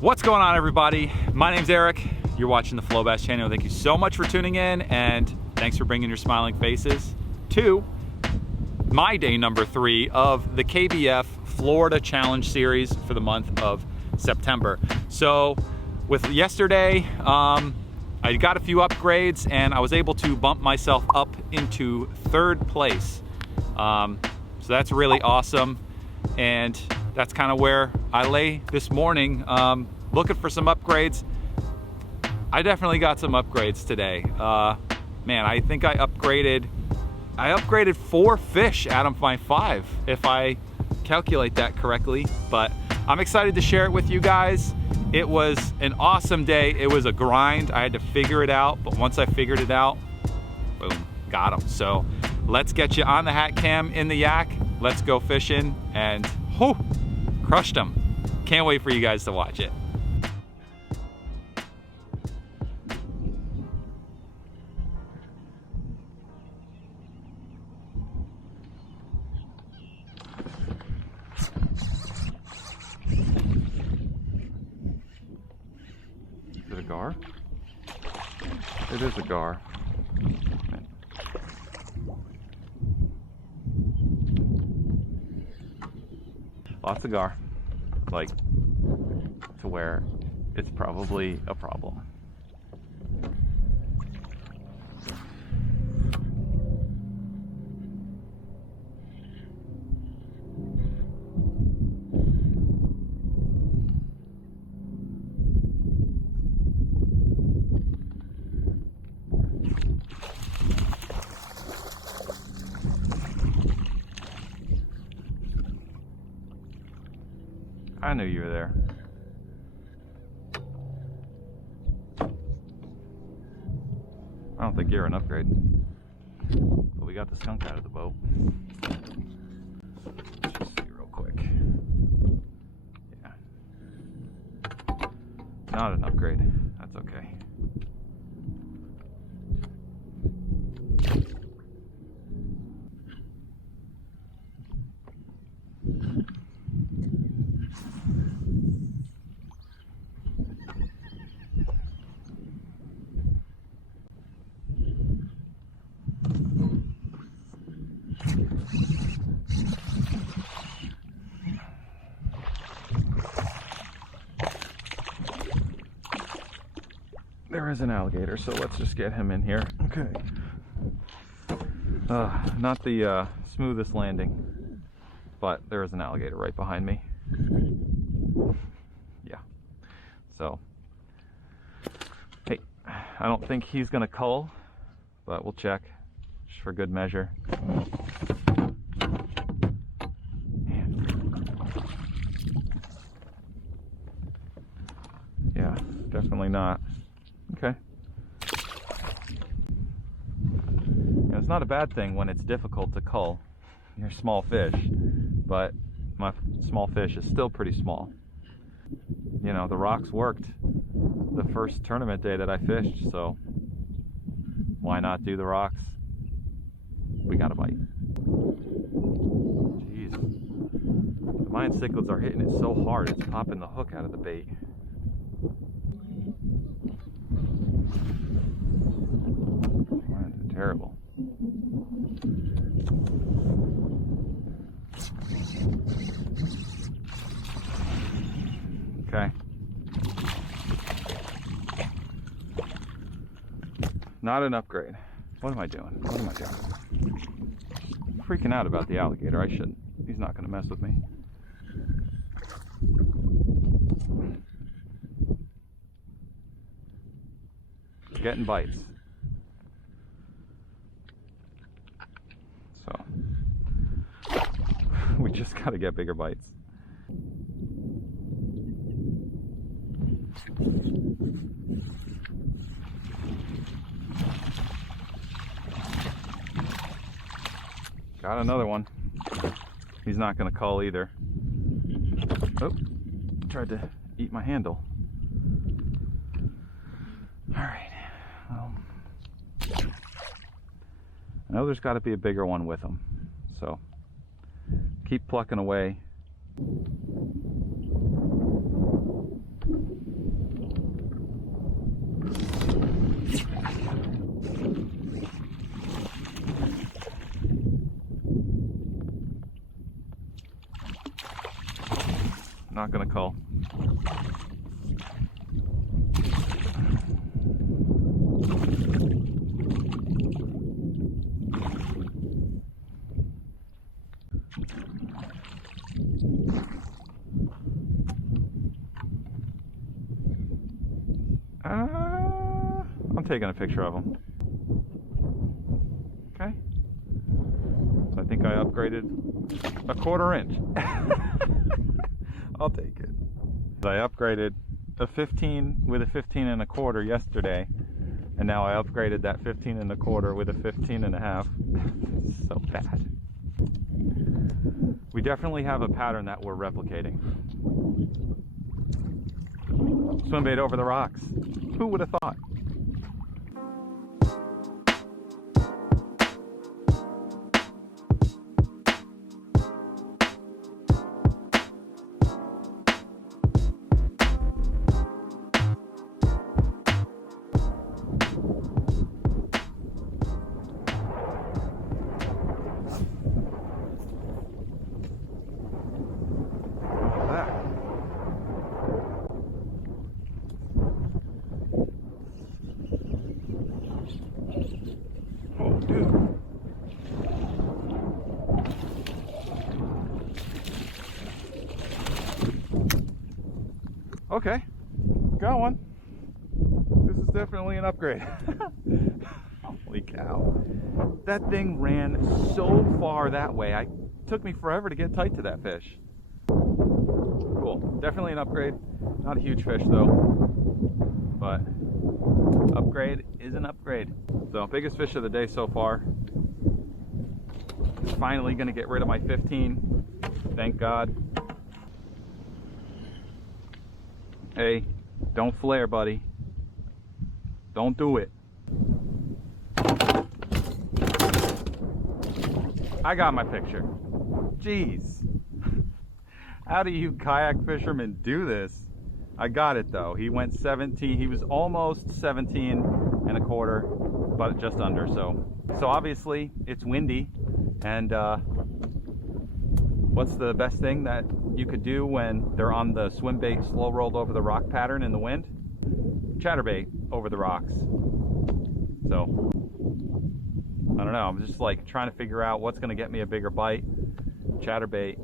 What's going on, everybody? My name's Eric. You're watching the Flow Bass channel. Thank you so much for tuning in, and thanks for bringing your smiling faces to my day number 3 of the KBF Florida Challenge series for the month of September. So with yesterday, I got a few upgrades and I was able to bump myself up into 3rd place. So that's really awesome. And that's kind of where I lay this morning, looking for some upgrades. I definitely got some upgrades today. Man, I think I upgraded 4 fish out of my 5, if I calculate that correctly. But I'm excited to share it with you guys. It was an awesome day. It was a grind. I had to figure it out, but once I figured it out, boom, got them. So let's get you on the hat cam in the yak. Let's go fishing, and whew, crushed them. Can't wait for you guys to watch it. Is it a gar? It is a gar. Lots of gar, like to where it's probably a problem. I knew you were there. I don't think you're an upgrade, but we got the skunk out of the boat. Let's just see real quick. Yeah, not an upgrade. That's okay. There is an alligator, so let's just get him in here. Okay. Not the smoothest landing, but there is an alligator right behind me. Yeah. So, hey, I don't think he's gonna cull, but we'll check just for good measure. Yeah, definitely not. Okay. It's not a bad thing when it's difficult to cull your small fish, but my small fish is still pretty small. You know, the rocks worked the first tournament day that I fished, so why not do the rocks? We got a bite. Jeez. The Mayan cichlids are hitting it so hard, it's popping the hook out of the bait. Terrible. Okay. Not an upgrade. What am I doing? What am I doing? I'm freaking out about the alligator. I shouldn't. He's not going to mess with me. Getting bites. So we just got to get bigger bites. Got another one. He's not going to call either. Oh, tried to eat my handle. All right. Well, I know there's got to be a bigger one with him, so keep plucking away. vertical. I'm taking a picture of them. Okay. So I think I upgraded a 1/4 inch. I'll take it. I upgraded a 15 with a 15 1/4 yesterday, and now I upgraded that 15 1/4 with a 15 1/2. So bad. We definitely have a pattern that we're replicating. Swim bait over the rocks. Who would have thought? Oh, dude. Okay, got one. This is definitely an upgrade. Holy cow. That thing ran so far that way. It took me forever to get tight to that fish. Cool, definitely an upgrade. Not a huge fish though, but upgrade is an upgrade. So biggest fish of the day so far. Finally gonna get rid of my 15. Thank God. Hey, don't flare, buddy. Don't do it. I got my picture. Jeez. How do you kayak fishermen do this? I got it though. He went 17. He was almost 17 1/4, but just under. So obviously it's windy, and what's the best thing that you could do when they're on the swim bait slow rolled over the rock pattern in the wind? Chatterbait over the rocks. So I don't know. I'm just like trying to figure out what's going to get me a bigger bite. Chatterbait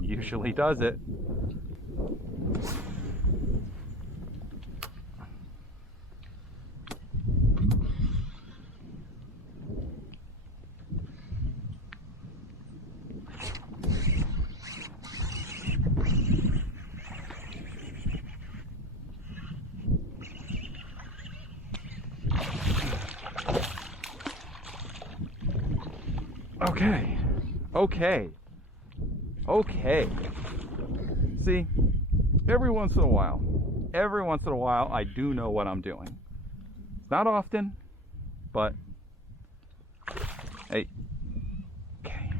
usually does it. Okay. See, every once in a while, I do know what I'm doing. Not often, but hey, okay.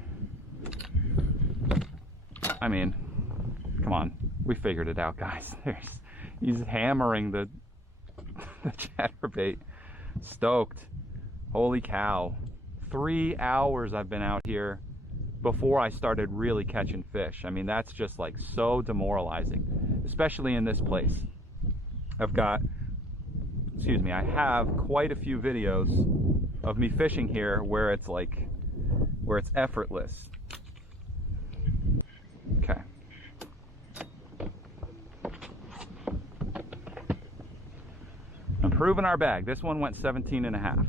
I mean, come on, we figured it out, guys. He's hammering the chatterbait. Stoked. Holy cow. 3 hours I've been out here before I started really catching fish. I mean, that's just like so demoralizing, especially in this place. I have quite a few videos of me fishing here where it's effortless. Okay. Improving our bag. This one went 17 1/2.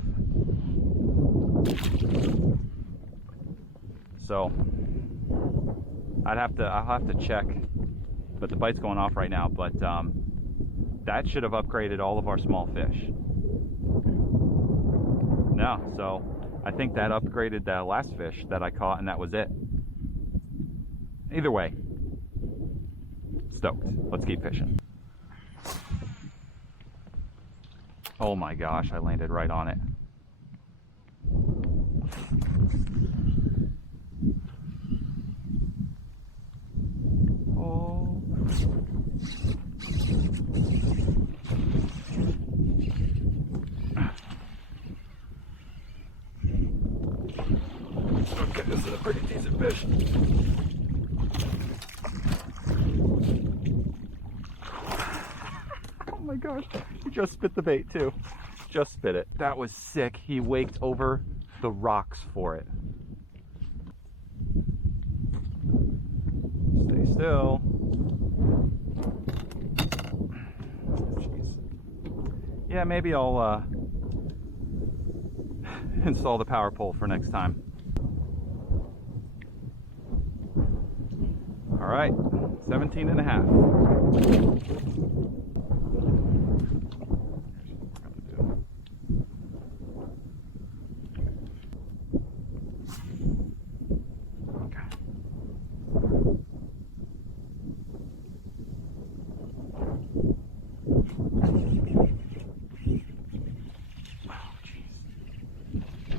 So I'll have to check, but the bite's going off right now. But that should have upgraded all of our small fish. No, so I think that upgraded the last fish that I caught, and that was it. Either way, stoked. Let's keep fishing. Oh my gosh, I landed right on it. Oh. Okay, this is a pretty decent fish. my gosh. He just spit the bait too. Just spit it. That was sick. He waked over the rocks for it. Stay still. Jeez. Yeah, maybe I'll install the power pole for next time. All right, 17 and a half.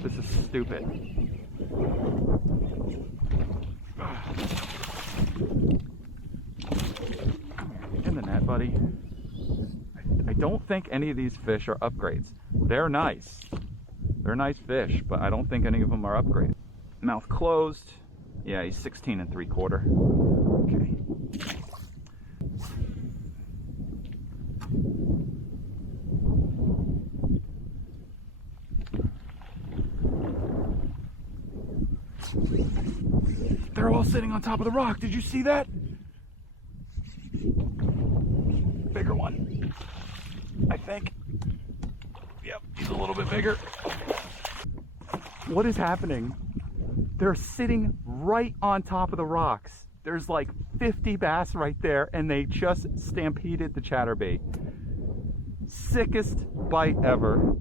This is stupid. In the net, buddy. I don't think any of these fish are upgrades. They're nice. They're nice fish, but I don't think any of them are upgrades. Mouth closed. Yeah, he's 16 3/4. Okay. They're all sitting on top of the rock. Did you see that? Bigger one, I think. Yep, he's a little bit bigger. What is happening? They're sitting right on top of the rocks. There's like 50 bass right there, and they just stampeded the chatterbait. Sickest bite ever.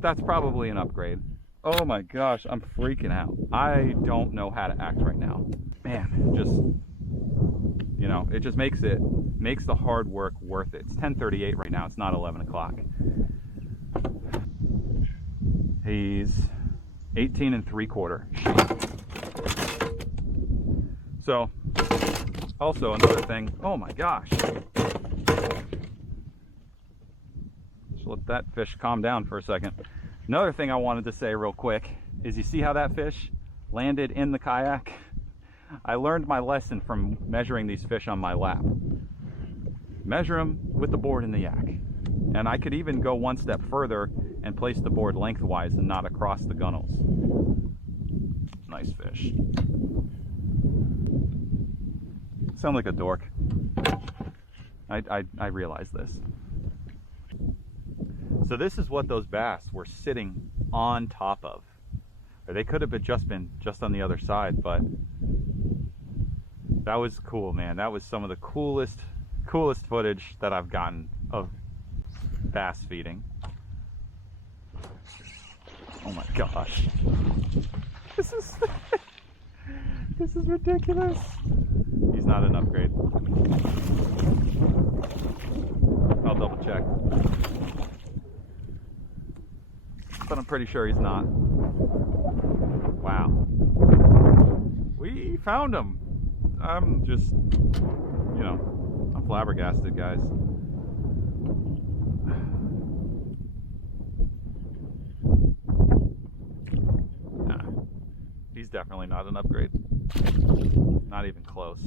That's probably an upgrade. Oh my gosh, I'm freaking out. I don't know how to act right now. Man, just, you know, it just makes the hard work worth it. It's 10:38 right now, it's not 11 o'clock. He's 18 3/4. So, also another thing, oh my gosh. Just let that fish calm down for a second. Another thing I wanted to say real quick is, you see how that fish landed in the kayak? I learned my lesson from measuring these fish on my lap. Measure them with the board in the yak. And I could even go one step further and place the board lengthwise and not across the gunnels. Nice fish. Sound like a dork. I realize this. So this is what those bass were sitting on top of. Or they could have been just on the other side, but that was cool, man. That was some of the coolest footage that I've gotten of bass feeding. Oh my gosh. This is ridiculous. He's not an upgrade. I'll double check. But I'm pretty sure he's not. Wow. We found him. I'm just, you know, I'm flabbergasted, guys. Nah, he's definitely not an upgrade. Not even close.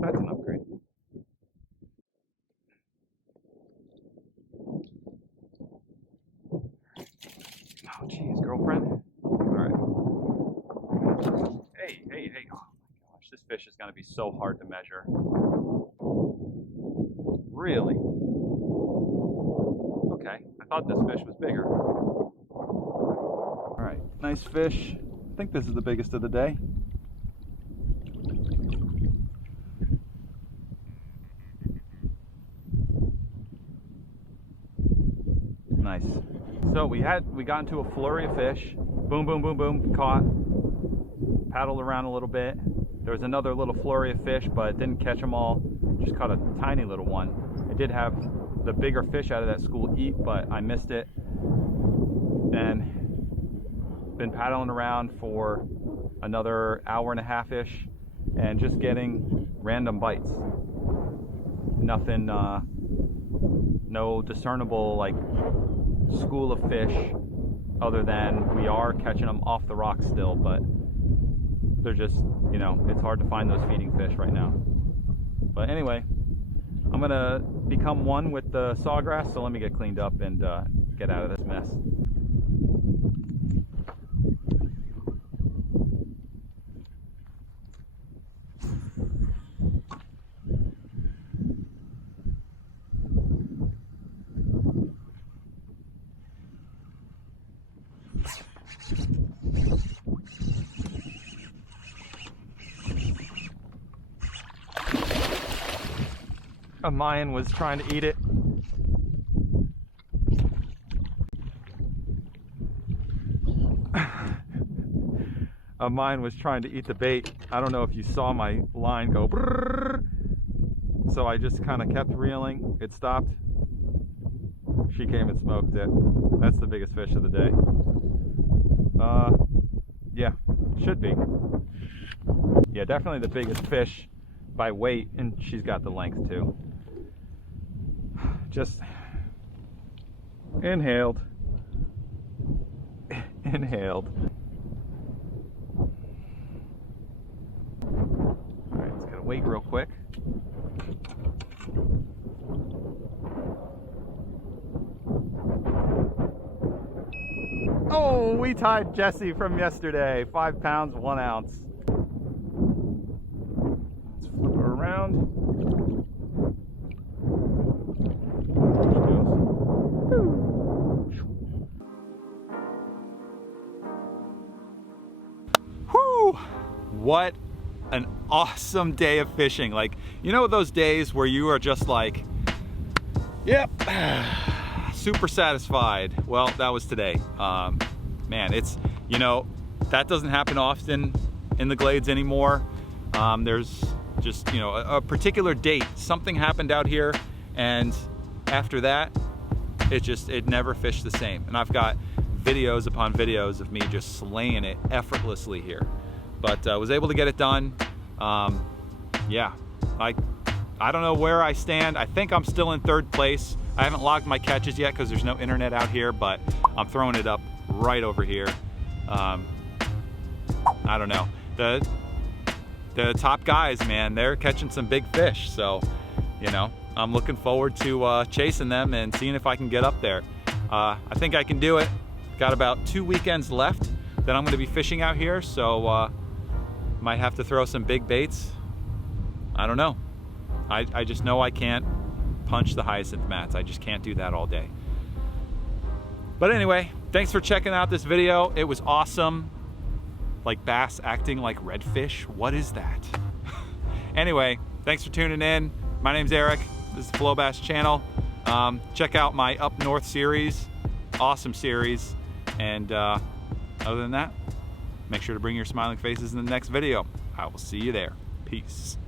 That's an upgrade. Oh, geez, girlfriend. All right. Hey. Oh my gosh, this fish is going to be so hard to measure. Really? Okay, I thought this fish was bigger. All right, nice fish. I think this is the biggest of the day. Nice. So we got into a flurry of fish. Boom, boom, boom, boom, caught. Paddled around a little bit. There was another little flurry of fish, but didn't catch them all. Just caught a tiny little one. I did have the bigger fish out of that school eat, but I missed it. And been paddling around for another hour and a half-ish and just getting random bites. Nothing, no discernible like school of fish, other than we are catching them off the rocks still, but they're just, you know, it's hard to find those feeding fish right now. But anyway, I'm gonna become one with the sawgrass, so let me get cleaned up and get out of this mess. A Mayan was trying to eat it. A Mayan was trying to eat the bait. I don't know if you saw my line go brrrr. So I just kind of kept reeling. It stopped. She came and smoked it. That's the biggest fish of the day. Yeah, should be. Yeah, definitely the biggest fish by weight, and she's got the length too. Just inhaled. Inhaled. Alright, just gotta wait real quick. Oh, we tied Jesse from yesterday. 5 pounds, 1 ounce. Let's flip her around. Whew! What an awesome day of fishing. Like, you know those days where you are just like, yep, super satisfied. Well, that was today. Man, it's, you know, that doesn't happen often in the glades anymore. There's just, you know, a particular date, something happened out here, and after that, it never fished the same. And I've got videos upon videos of me just slaying it effortlessly here. But I was able to get it done. Yeah, I don't know where I stand. I think I'm still in 3rd place. I haven't logged my catches yet because there's no internet out here, but I'm throwing it up right over here. I don't know. The top guys, man, they're catching some big fish. So, you know, I'm looking forward to chasing them and seeing if I can get up there. I think I can do it. Got about 2 weekends left that I'm going to be fishing out here, so might have to throw some big baits. I don't know. I just know I can't punch the hyacinth mats. I just can't do that all day. But anyway, thanks for checking out this video. It was awesome. Like bass acting like redfish. What is that? Anyway, thanks for tuning in. My name's Eric. This is the Flow Bass channel. Check out my Up North series. Awesome series. And other than that, make sure to bring your smiling faces in the next video. I will see you there. Peace.